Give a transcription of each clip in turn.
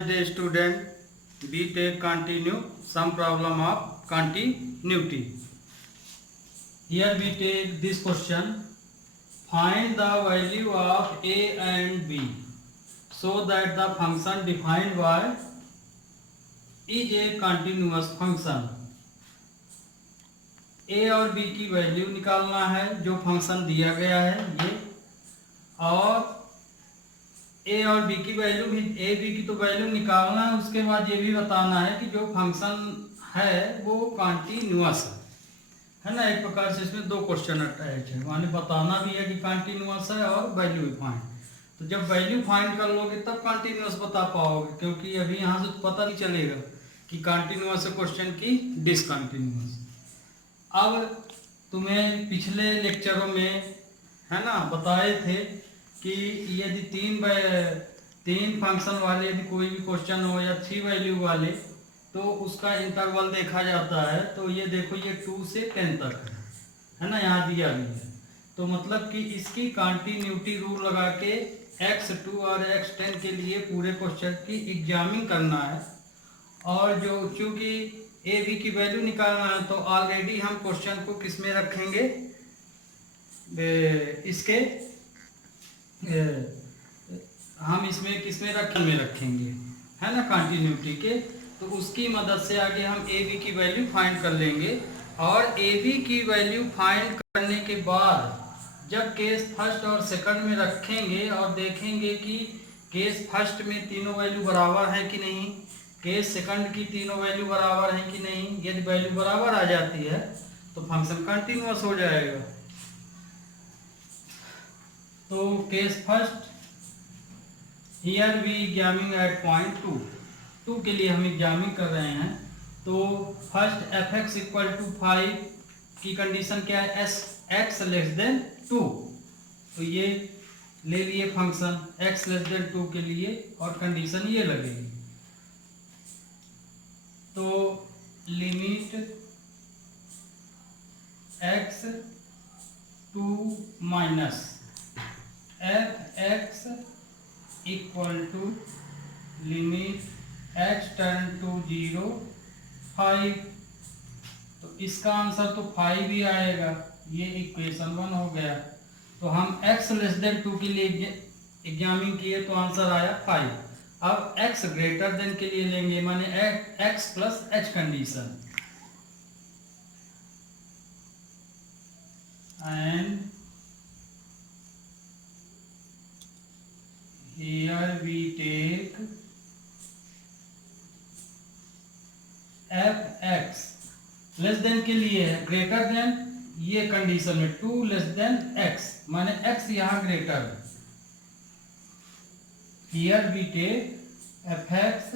The student, we take continue some problem of continuity. Here we take this question: find the value of a and b so that the function defined by is a continuous function. a और b की value निकालना है जो function दिया गया है ये, और ए और बी की वैल्यू भी, ए बी की तो वैल्यू निकालना है, उसके बाद ये भी बताना है कि जो फंक्शन है वो कॉन्टिन्यूअस है ना। एक प्रकार से इसमें दो क्वेश्चन अटैच है, माने बताना भी है कि कॉन्टिन्यूअस है और वैल्यू भी फाइंड। तो जब वैल्यू फाइंड कर लोगे तब कॉन्टिन्यूअस बता पाओगे, क्योंकि अभी यहाँ से तो पता नहीं चलेगा कि कॉन्टिन्यूअस है क्वेश्चन की डिसकंटिन्यूअस। अब तुम्हें पिछले लेक्चरों में है ना बताए थे कि यदि तीन फंक्शन वाले यदि कोई भी क्वेश्चन हो या 3 वैल्यू वाले, तो उसका इंटरवल देखा जाता है। तो ये देखो, ये 2 से 10 तक है ना, यहाँ दिया गया है। तो मतलब कि इसकी कॉन्टिन्यूटी रूल लगा के x2 और x10 के लिए पूरे क्वेश्चन की एग्जामिंग करना है। और जो चूंकि ए बी की वैल्यू निकालना है, तो ऑलरेडी हम क्वेश्चन को किस में रखेंगे, इसके हम इसमें किस में रखेंगे है ना, कंटिन्यूटी के। तो उसकी मदद से आगे हम ए बी की वैल्यू फाइंड कर लेंगे। और ए बी की वैल्यू फाइंड करने के बाद जब केस फर्स्ट और सेकंड में रखेंगे और देखेंगे कि केस फर्स्ट में तीनों वैल्यू बराबर है कि नहीं, केस सेकंड की तीनों वैल्यू बराबर है कि नहीं। यदि वैल्यू बराबर आ जाती है तो फंक्शन कंटिन्यूअस हो जाएगा। तो case first, here we examining at point 2 के लिए हम एग्जामिंग कर रहे हैं। तो first F X equal to 5 की कंडीशन क्या है, एस एक्स लेस देन 2। तो ये ले लिए फंक्शन एक्स लेस देन 2 के लिए, और कंडीशन ये लगेगी। तो limit X to minus F X equal to limit X turn to 0 5। तो इसका आंसर तो 5 ही आएगा, ये इक्वेशन 1 हो गया। तो हम x लेस देन 2 के लिए एग्जामिन किए तो आंसर आया 5। अब x ग्रेटर देन के लिए लेंगे, माने x plus h condition, and here we take fx less than के लिए है, ग्रेटर देन ये कंडीशन में 2 लेस देन x, माने x यहाँ ग्रेटर है। here we take fx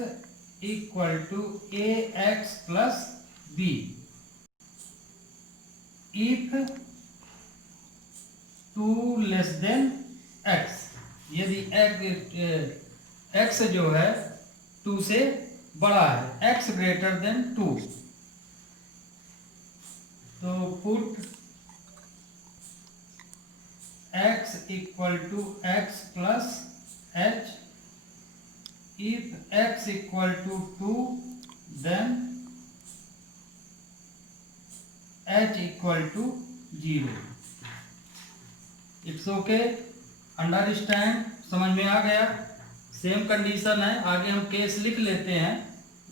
equal to ax plus b if 2 less than x। यदि x जो है 2 से बड़ा है, x ग्रेटर देन 2, तो put x equal to x plus h। If x equal to 2 then h equal to 0। It's okay, understand, समझ में आ गया। सेम कंडीशन है, आगे हम केस लिख लेते हैं।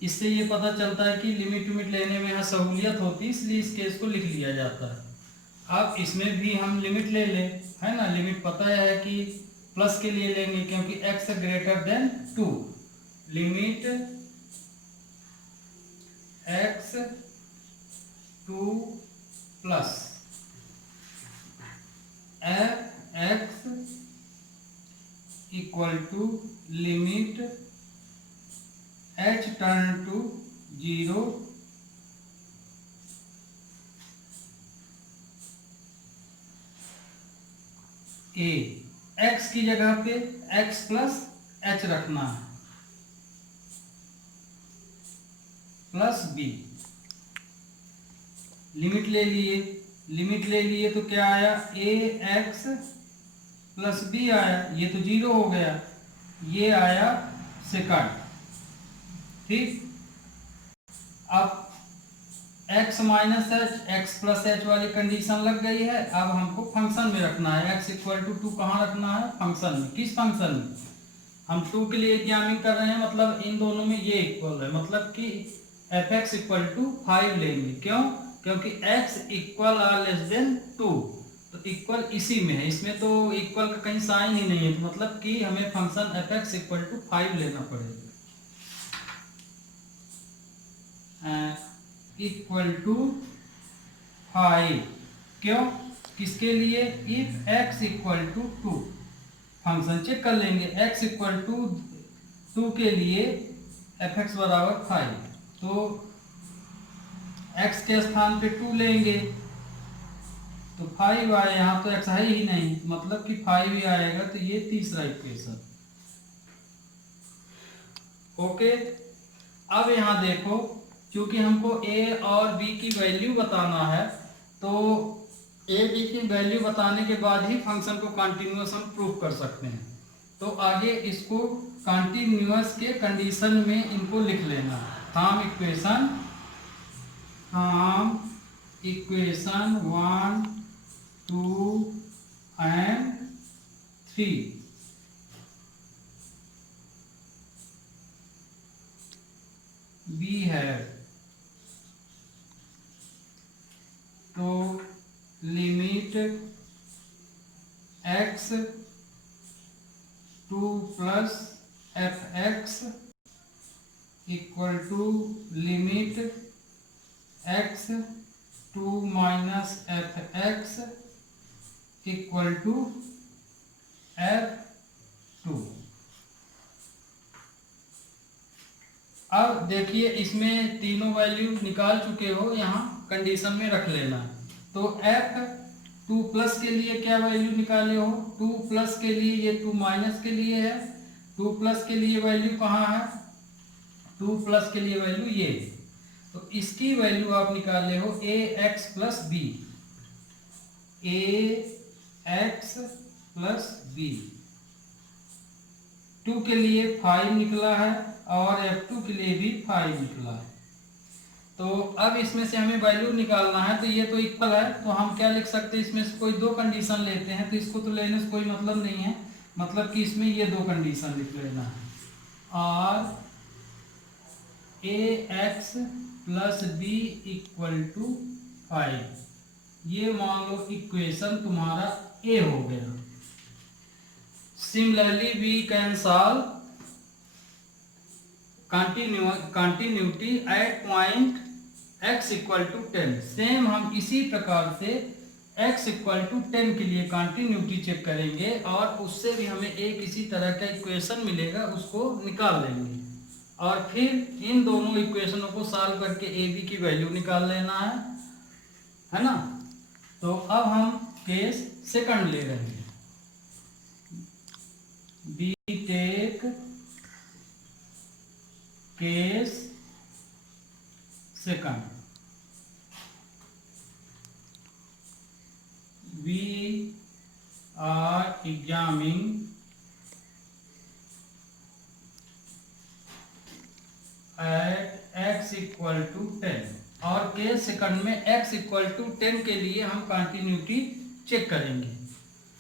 इससे ये पता चलता है कि लिमिट लेने में यहाँ सहूलियत होती है, इसलिए इस केस को लिख लिया जाता है। अब इसमें भी हम लिमिट ले लें, है ना। लिमिट पता है कि प्लस के लिए लेंगे क्योंकि x greater than 2। Limit x 2 plus f x equal to limit h turn to 0 a। x की जगह पे x प्लस h रखना है, प्लस b। लिमिट ले लिए तो क्या आया, ax प्लस b आया, ये तो 0 हो गया। ये आया सेकंड, ठीक, अब x minus H x plus H वाली कंडीशन लग गई है। अब हमको फंक्शन में रखना है x इक्वल टू 2 कहाँ रखना है, फंक्शन में। किस फंक्शन में, हम 2 के लिए एग्जामिन कर रहे हैं, मतलब इन दोनों में ये इक्वल है, मतलब कि एफ एक्स इक्वल टू 5 लेंगे। क्यों, क्योंकि x equal or less than 2, तो इक्वल इसी में है, इसमें तो इक्वल का कहीं साइन ही नहीं है, तो मतलब कि हमें function F X equal to 5 लेना पड़ेगा। इक्वल टू 5, क्यों, किसके लिए, if x equal to 2, function check कर लेंगे, x इक्वल टू 2 के लिए एफ एक्स बराबर 5, तो x के स्थान पे 2 लेंगे तो 5 आए, यहाँ तो x है ही नहीं, मतलब कि 5 ही आएगा, तो ये तीसरा इक्वेशन। ओके, अब यहाँ देखो, क्योंकि हमको a और b की वैल्यू बताना है, तो a b की वैल्यू बताने के बाद ही फंक्शन को कंटिन्यूअस हम प्रूव कर सकते हैं। तो आगे इसको कंटिन्यूअस के कंडीशन में इनको लिख लेना, हम इक्वेशन 1, 2 एंड 3 बी है, तो limit x 2 plus F X equal to limit x 2 minus F X equal to f2। अब देखिए, इसमें तीनों वैल्यू निकाल चुके हो, यहाँ कंडीशन में रख लेना। तो f2 प्लस के लिए क्या वैल्यू निकाले हो, 2 प्लस के लिए, ये 2 माइनस के लिए है, 2 प्लस के लिए वैल्यू कहाँ है, 2 प्लस के लिए वैल्यू ये, तो इसकी वैल्यू आप निकाले हो ax plus B, ax plus B, 2 के लिए 5 निकला है और f2 के लिए भी 5 निकला है। तो अब इसमें से हमें वैल्यू निकालना है, तो ये तो इक्वल है, तो हम क्या लिख सकते हैं, इसमें से कोई दो कंडीशन लेते हैं, तो इसको तो लेने से कोई मतलब नहीं है, मतलब कि इसमें ये दो कंडीशन लिख लेना है, और ax plus B equal to 5, ये मान लो इक्वेशन तुम्हारा ए हो गया। Similarly we can solve continuity at point x equal to 10। Same हम इसी प्रकार से x इक्वल टू 10 के लिए कंटिन्यूटी चेक करेंगे, और उससे भी हमें एक इसी तरह का इक्वेशन मिलेगा, उसको निकाल लेंगे, और फिर इन दोनों इक्वेशनों को सॉल्व करके ए बी की वैल्यू निकाल लेना है ना। तो अब हम केस सेकंड ले रहे हैं, be take case second, we are examining at x equal to 10, और केस सेकंड में x इक्वल टू 10 के लिए हम कंटिन्यूटी चेक करेंगे।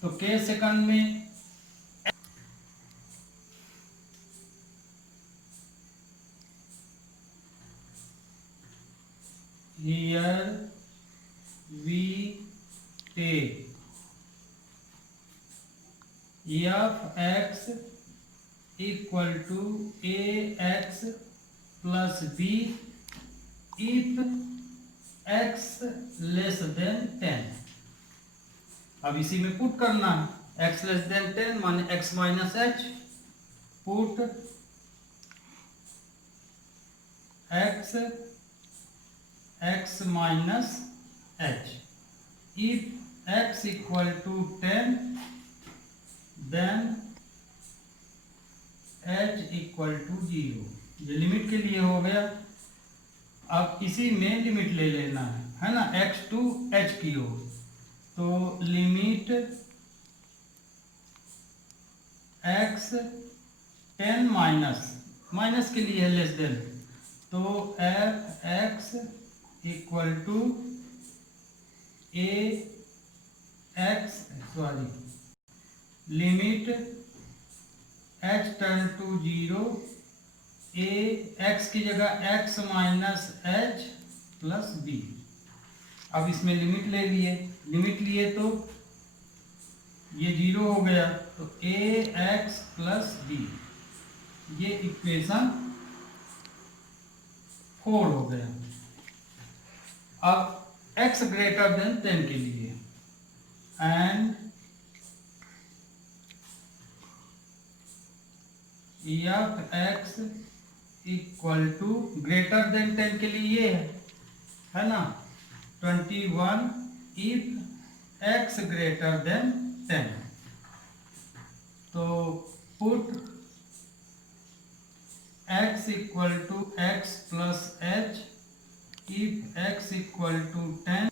तो केस सेकंड में here we take f x equal to ax plus b if x less than 10। अब इसी में पुट करना है, x लेस देन 10 माने x minus H, put x minus H, if x equal to 10 then h equal to 0, ये limit के लिए हो गया। अब इसी में लिमिट ले लेना है ना, x टू h की हो, तो लिमिट x 10 माइनस के लिए है लेस देन, तो F X equal to A X limit H turn to 0 A X की जगह X minus H plus B. अब इसमें लिमिट लिए तो ये 0 हो गया, तो ए एक्स प्लस बी, ये इक्वेशन 4 हो गया। अब x ग्रेटर देन 10 के लिए and F X equal to greater than 10 के लिए ये है ना 21 इफ x ग्रेटर देन 10। तो put x equal to X plus H if x equal to 10।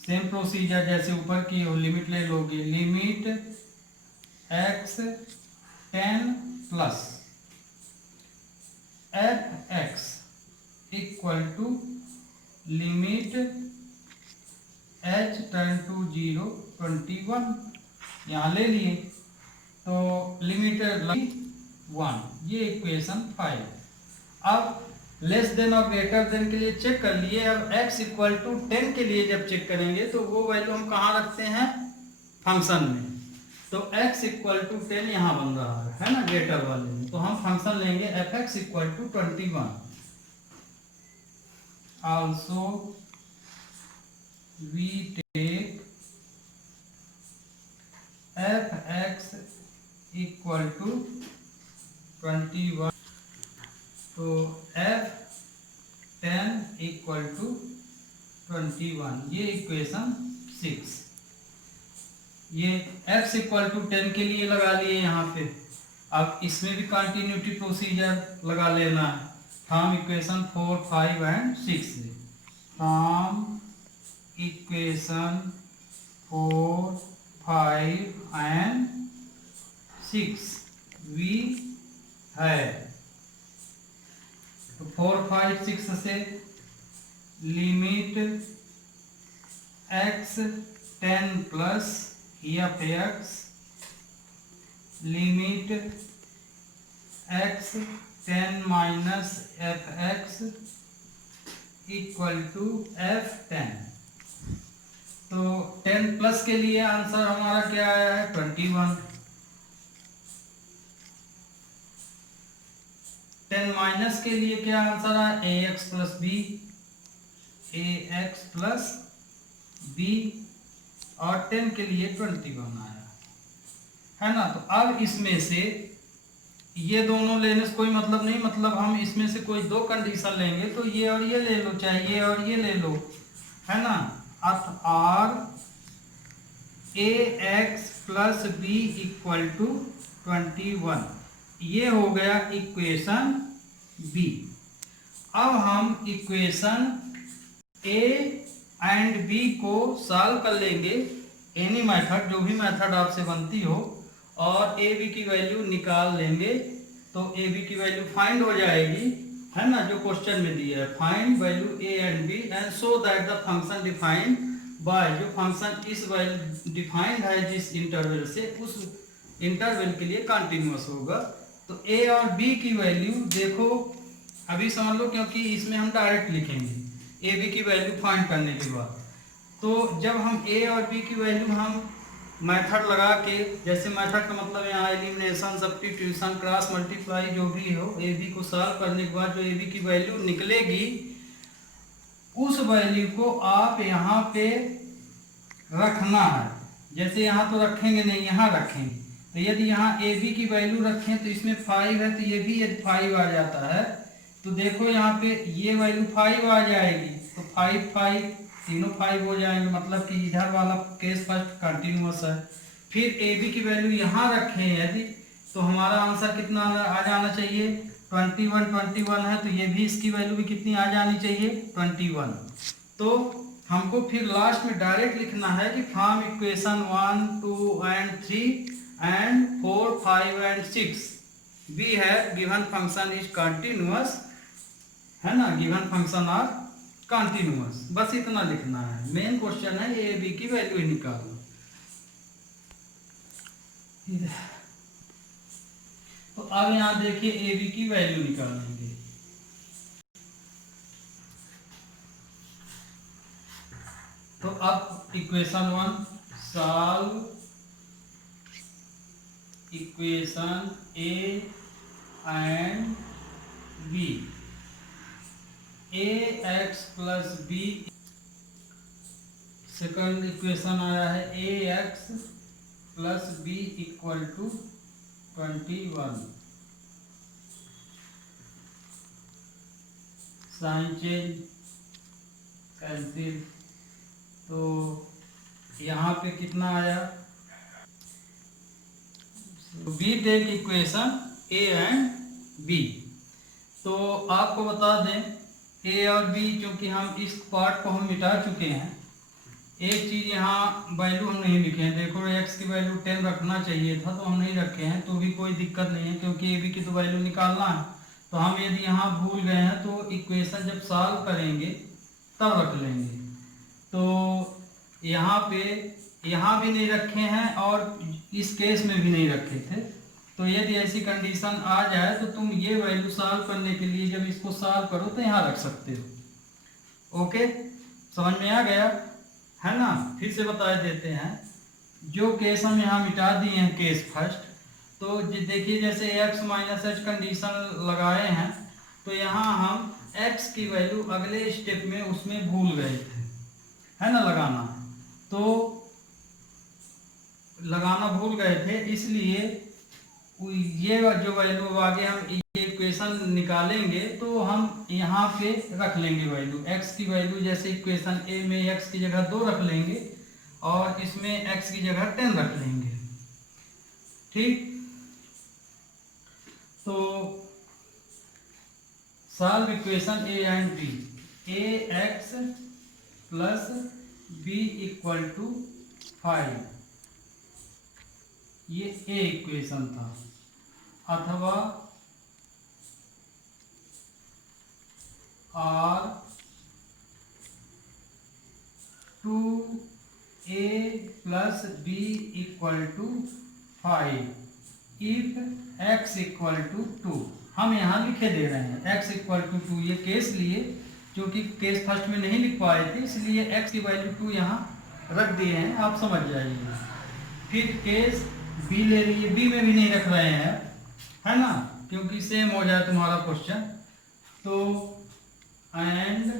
Same procedure जैसे ऊपर की हो, लिमिट ले लोगे, limit x 10 plus F X equal to limit h turn to 0 21 यहाँ ले लिए, तो लिमिट 1, ये इक्वेशन 5। अब लेस देन और ग्रेटर देन के लिए चेक कर लिए। अब x इक्वल टू 10 के लिए जब चेक करेंगे तो वो वैल्यू हम कहाँ रखते हैं, फंक्शन में। तो x इक्वल टू 10 यहाँ बन रहा है ना ग्रेटर वाले में, तो हम फंक्शन लेंगे F X equal to 21। Also we take F X equal to 21, तो एफ 10 इक्वल टू 21, ये इक्वेशन 6। ये x इक्वल टू 10 के लिए लगा लिए यहाँ पे। अब इसमें भी कंटिन्यूटी प्रोसीजर लगा लेना है। From equation 4, 5 and 6 from equation 4, 5 and 6 we है, तो 4, 5, 6 से limit x 10 plus F X limit x 10 minus F X equal to F 10। तो 10 प्लस के लिए आंसर हमारा क्या आया है 21। 10 माइनस के लिए क्या आंसर आया ए x plus B, A x plus B, और 10 के लिए 21 आया है ना। तो अब इसमें से ये दोनों लेने से कोई मतलब नहीं, मतलब हम इसमें से कोई दो कंडीशन लेंगे, तो ये और ये ले लो, चाहे ये और ये ले लो, है ना। अर्थ आर a x plus B equal to 21, ये हो गया इक्वेशन बी। अब हम इक्वेशन ए एंड बी को सॉल्व कर लेंगे, एनी मेथड, जो भी मेथड आपसे बनती हो, और ए बी की वैल्यू निकाल लेंगे। तो ए बी की वैल्यू फाइंड हो जाएगी, है ना, जो क्वेश्चन में दिया है, find value A and B and so that the function defined by, जो फंक्शन इस वैल्यू डिफाइंड है जिस इंटरवल से, उस इंटरवल के लिए कंटिन्यूअस होगा। तो ए और बी की वैल्यू देखो, अभी समझ लो, क्योंकि इसमें हम डायरेक्ट लिखेंगे ए बी की वैल्यू फाइंड करने के बाद। तो जब हम ए और बी की वैल्यू हम मेथड लगा के, जैसे मेथड का मतलब यहाँ एलिमिनेशन, सब्स्टिट्यूशन, क्रॉस मल्टीप्लाई, जो भी हो, ए बी को सॉल्व करने के बाद जो ए बी की वैल्यू निकलेगी, उस वैल्यू को आप यहाँ पे रखना है। जैसे यहाँ तो रखेंगे नहीं, यहाँ रखेंगे। तो यदि यहाँ ए बी की वैल्यू रखें तो इसमें 5 है, तो ये भी यदि 5 आ जाता है तो देखो यहाँ पे ये वैल्यू 5 आ जाएगी, तो 5, 5 तीनों 5 हो जाएंगे, मतलब कि इधर वाला केस फर्स्ट कंटिन्यूअस है। फिर ए बी की वैल्यू यहाँ रखें यदि, तो हमारा आंसर कितना आ जाना चाहिए 21, 21 है, तो ये भी इसकी वैल्यू भी कितनी आ जानी चाहिए 21। तो हमको फिर लास्ट में डायरेक्ट लिखना है कि from equation 1, 2 and 3 and 4, 5 and 6 we have given function is continuous है ना, गिवन फंक्शन आर कंटिन्यूअस, बस इतना लिखना है। मेन क्वेश्चन है ए बी की वैल्यू ही निकालना। तो अब यहाँ देखिए ए बी की वैल्यू निकालेंगे। तो अब equation 1 solve equation A and B. A x plus B, second equation आया है A x plus B equal to 21। Sign change cancel, तो यहाँ पे कितना आया, B take equation A and B. तो आपको बता दें ए और बी, क्योंकि हम इस पार्ट को हम मिटा चुके हैं, एक चीज़ यहाँ वैल्यू हम नहीं लिखे हैं। देखो एक्स की वैल्यू 10 रखना चाहिए था, तो हम नहीं रखे हैं, तो भी कोई दिक्कत नहीं है, क्योंकि ए बी की तो वैल्यू निकालना है। तो हम यदि यहाँ भूल गए हैं तो इक्वेशन जब सॉल्व करेंगे तब रख लेंगे। तो यहाँ पे यहाँ भी नहीं रखे हैं और इस केस में भी नहीं रखे थे। तो यदि ऐसी कंडीशन आ जाए तो तुम ये वैल्यू सॉल्व करने के लिए जब इसको सॉल्व करो तो यहाँ रख सकते हो। ओके, समझ में आ गया है ना। फिर से बता देते हैं, जो केस हम यहाँ मिटा दिए हैं केस फर्स्ट। तो देखिए जैसे x माइनस एच कंडीशन लगाए हैं, तो यहाँ हम x की वैल्यू अगले स्टेप में उसमें भूल गए थे, है ना, लगाना। तो लगाना भूल गए थे, इसलिए ये जो वैल्यू आगे हम ये इक्वेशन निकालेंगे तो हम यहाँ पे रख लेंगे वैल्यू, x की वैल्यू जैसे इक्वेशन ए में x की जगह 2 रख लेंगे और इसमें x की जगह 10 रख लेंगे। ठीक, तो solve equation A and B. A x plus B equal to 5, ये ए इक्वेशन था, अथवा or 2a plus B equal to 5 if x equal to 2। हम यहाँ लिखे दे रहे हैं x इक्वल टू 2, ये केस लिए, क्योंकि केस फर्स्ट में नहीं लिख पाए थे, इसलिए x की वैल्यू 2 यहाँ रख दिए हैं, आप समझ जाइए। फिर केस बी ले रही है, बी में भी नहीं रख रहे हैं, है ना, क्योंकि सेम हो जाए तुम्हारा क्वेश्चन। तो and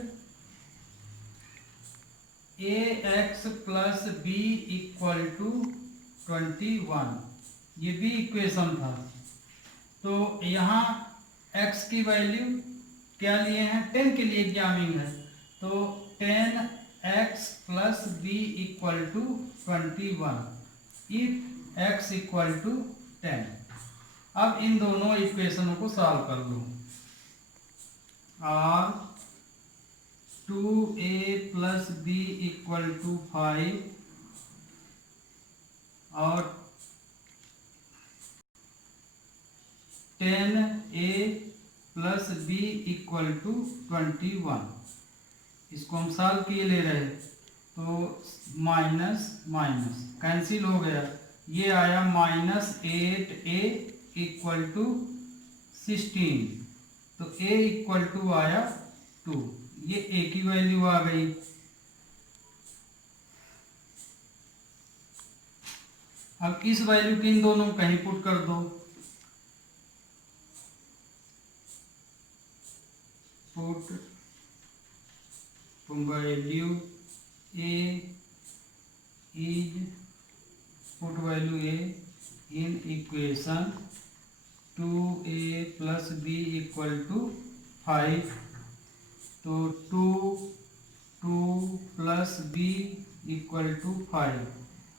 a x plus B equal to 21, ये बी इक्वेशन था। तो यहाँ x की वैल्यू क्या लिए हैं, 10 के लिए एग्जामिंग है, तो 10x plus B equal to 21 if x equal to 10। अब इन दोनों इक्वेशनों को सॉल्व कर लो। आर 2a plus B equal to 5 और 10a plus B equal to 21, इसको हम सॉल्व किए ले रहे, तो माइनस माइनस कैंसिल हो गया, ये आया -8a इक्वल टू 16, तो a इक्वल टू आया 2, ये a की वैल्यू आ गई। अब इस वैल्यू की इन दोनों कहीं पुट कर दो, put value a is put value a in equation 2a plus B equal to 5, तो 2 प्लस बी इक्वल टू 5,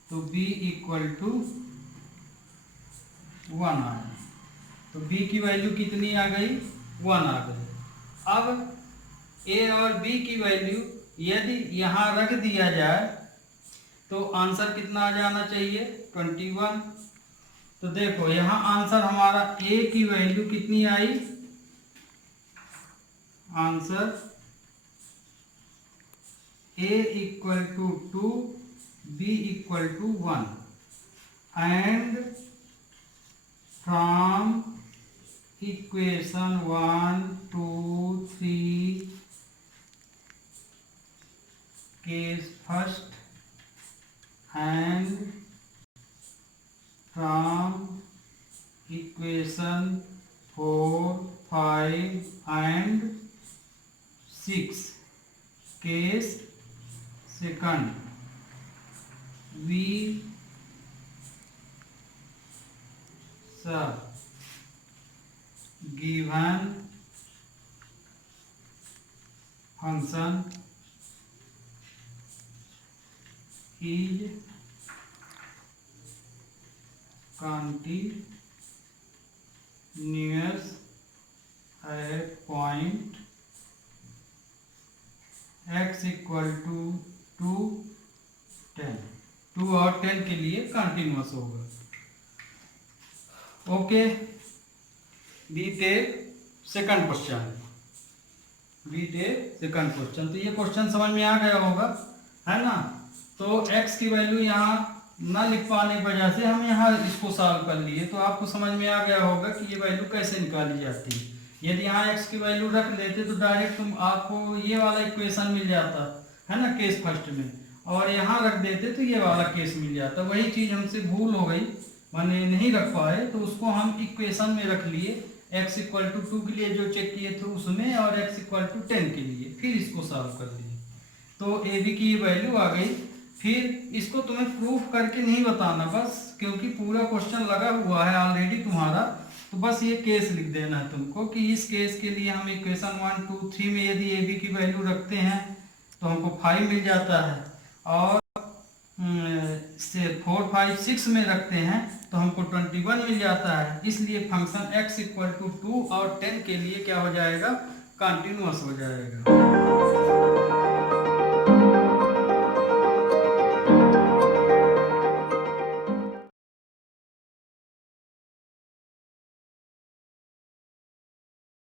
तो b इक्वल टू 1 आया, तो b की वैल्यू कितनी आ गई, 1 आ गई। अब a और b की वैल्यू यदि यहाँ रख दिया जाए तो आंसर कितना आ जाना चाहिए, 21। तो देखो यहाँ आंसर हमारा a की वैल्यू कितनी आई, answer a equal to 2, b equal to 1, and from equation 1, 2, 3 case first, and from equation 4, 5 and 6 case second, we shall given function is continuous at point x equal to 2, 10, 2 और 10 के लिए continuous होगा। Okay, बीते second question, तो ये question समझ में आ गया होगा, है ना। तो x की वैल्यू यहाँ ना लिख पाने की वजह से हम यहाँ इसको सॉल्व कर लिए, तो आपको समझ में आ गया होगा कि ये वैल्यू कैसे निकाली जाती है। यदि यहाँ x की वैल्यू रख लेते तो डायरेक्ट आपको ये वाला इक्वेशन मिल जाता है ना केस फर्स्ट में, और यहाँ रख देते तो ये वाला केस मिल जाता। वही चीज़ हमसे भूल हो गई, मैंने नहीं रख पाए, तो उसको हम इक्वेशन में रख लिए। x इक्वल टू 2 के लिए जो चेक किए थे उसमें, और x इक्वल टू 10 के लिए, फिर इसको सॉल्व कर लिए तो ए बी की वैल्यू आ गई। फिर इसको तुम्हें प्रूफ करके नहीं बताना बस, क्योंकि पूरा क्वेश्चन लगा हुआ है ऑलरेडी तुम्हारा, तो बस ये केस लिख देना है तुमको कि इस केस के लिए हम इक्वेशन 1, 2, 3 में यदि ए बी की वैल्यू रखते हैं तो हमको 5 मिल जाता है, और से 4, 5, 6 में रखते हैं तो हमको 21 मिल जाता है। इसलिए फंक्शन x इक्वल टू 2 और 10 के लिए क्या हो जाएगा, कंटिन्यूअस हो जाएगा।